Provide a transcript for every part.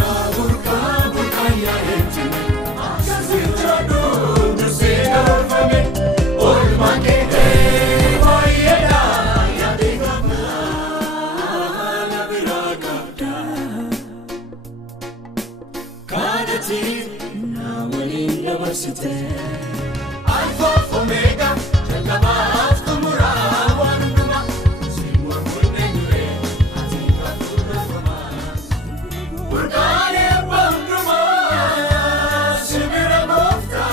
Burka burka ya entine Akasir chodu Durse garorfame Ol mange Vayeda Ya digama Nabira kabda Kadati Nawalin labasite Alpha Omega Jalaba Aftumura Walunduma Singwa Munenure Atinka Tudafama Burkane Bandruma Sibira Bofta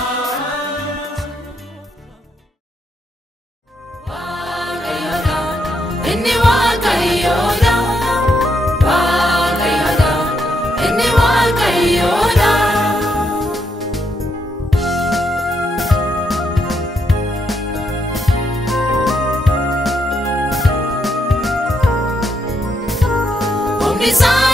Inni Waaqayyoodha Waaqayyoodha Inni Waaqayyoodha Humni isaa